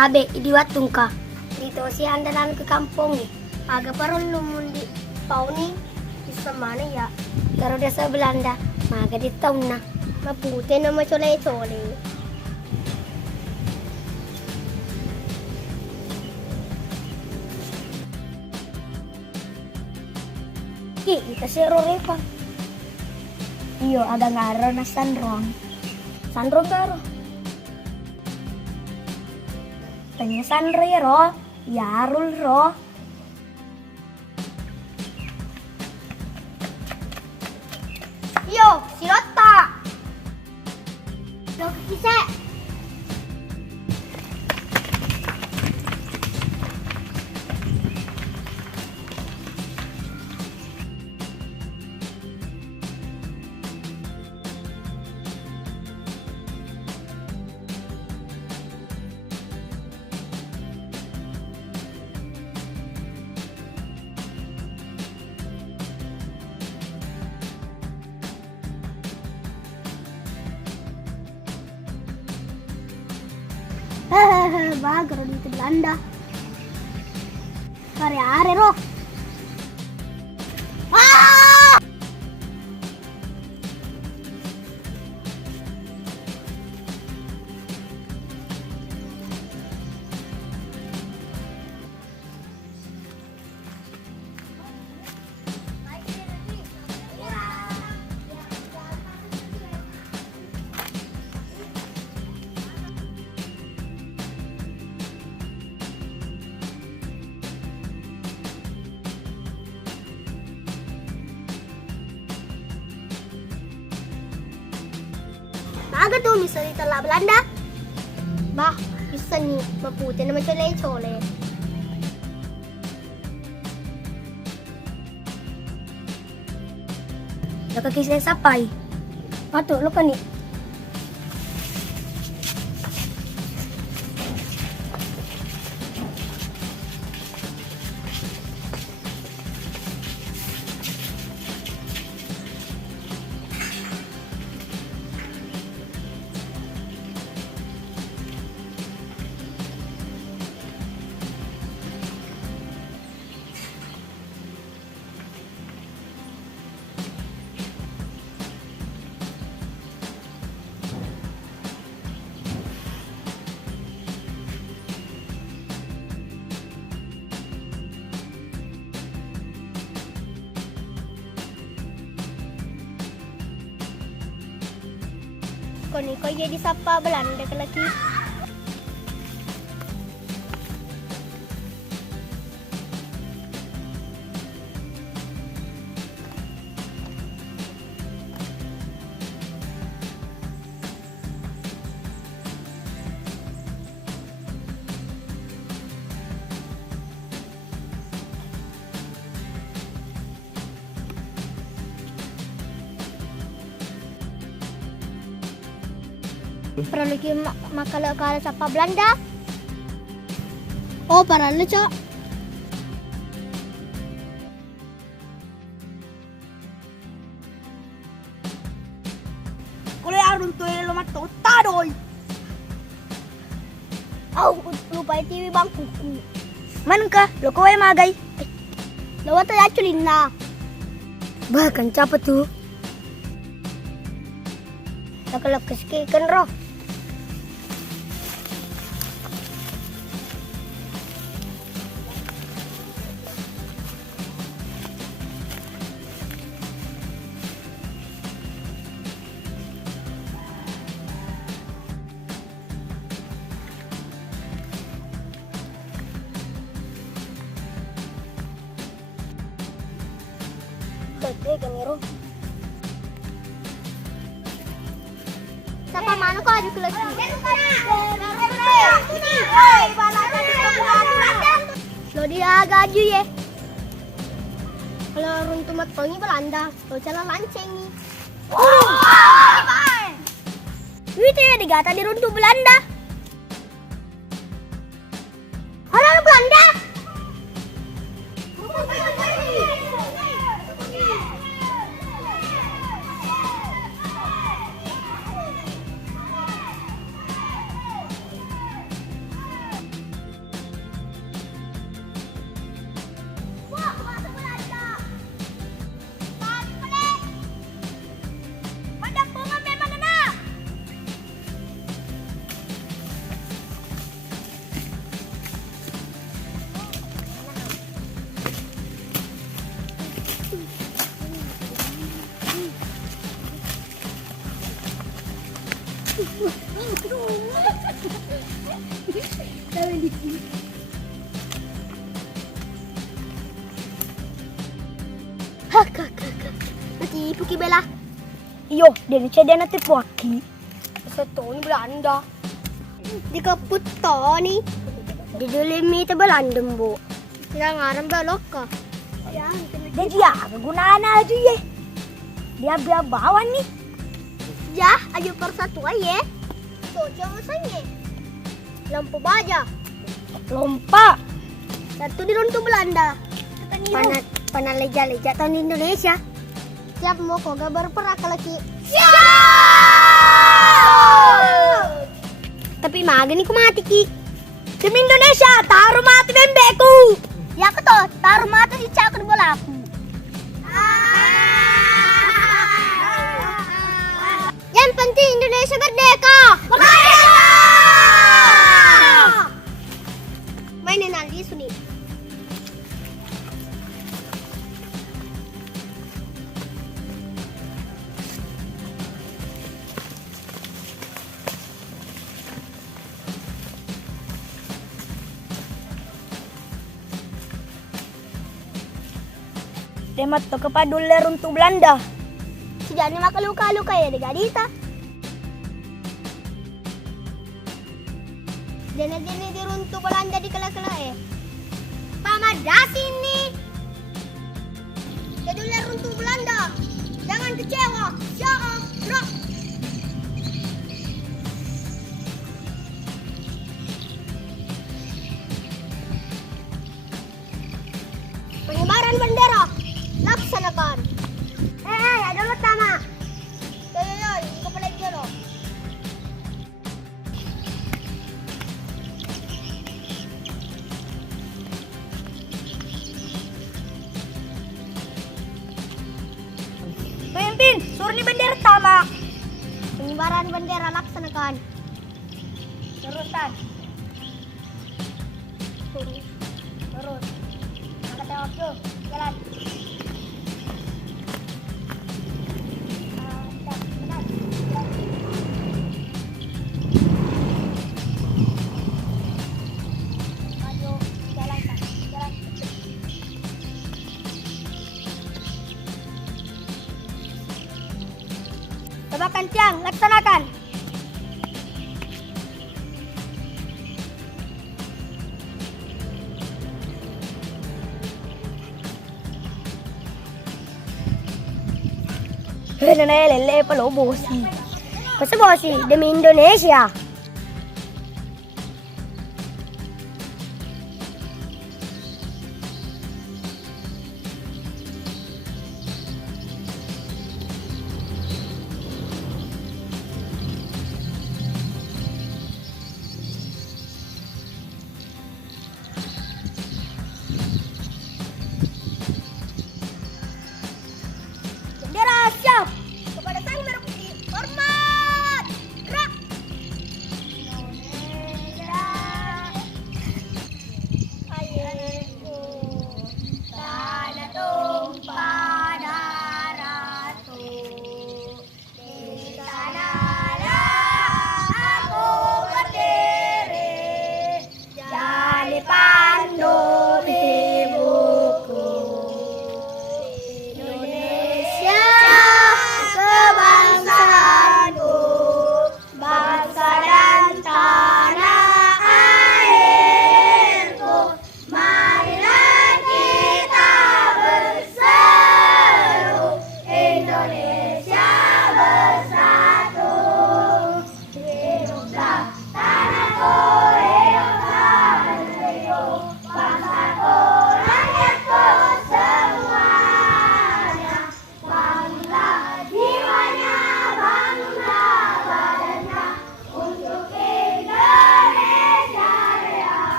sabi, idiwatong ka. Dito si andalan ke kampung eh. Aga parang lumundi pauni sa mana ya. Pero dia sa Belanda, maga di taon na. Mabuti na maculay-culay. Kita si Rorepa. Iyo, ada ngaro na Sanrong. Sanrong karo. Tanya Sanre ro, Yarul ro. Yo, sirota. Lo kise. Bagro dito Belanda. Pare-are ro. Ah! Aga tuh misalnya telah Belanda. Bah, bisa nih, maputi naman chole-chole. Nakakisay sapay. Pato, lo ka ni. Koni ko jadi sapa Belanda ke lagi. Para lagi makala-kala sa Belanda. Oh, para lu, Cok. Kulay arun to lo matotadoy. Aw, lupa TV bangku. Man ka? Lo ko ay magay. Lawa ta yaculin na. Bahkan capa tuh? Nakalap keskikan roh. Gede ganiro. Sapa mana ko aju kelas. Lo dia gaju ye. Kalau runtuh matongi Belanda, lo cala lancengi. Itu ya digata di runtuh Belanda. Orang Belanda. Natipu ki Bella. Iyo, din siya din natipu aki. Sa to ni Belanda. Di ka puto ni. Di dulimi ta Belanda mo. Sinangaran balok ka. Dia dia kegunaan aja ye. Dia bawa nih. Ya, ayo persatu aja. So, jangan sanya. Lampu baja. Lompat. Satu di runtuh Belanda. Panah leja-leja tahun Indonesia. Siap mau kok gambar perak lagi. Tapi magani ku mati ki. Tim Indonesia taruh mati bembeku. Ya aku tuh taruh mati di cakar bola aku. Yang penting Indonesia merdeka. Merdeka! Mainin lagi Suni. Demat to kepaduler untuk Belanda. Sejak ni makan luka-luka ya di Gadita. Jenis-jenis diruntuh Belanda di kela-kela ya. Pamadas ini. Jadilah runtuh Belanda. Jangan kecewa. Sya'am. Rock. Pengibaran bendera. Laksanakan. Ada lo tama. Yo, kepala dia lo. Pemimpin, suruh nih bendera tama. Pengibaran bendera laksanakan. Terusan. Terus. Angkat tengok tuh. Jalan. Tebakan tiang, laksanakan. Lele palo bosi. Masa bosi demi Indonesia.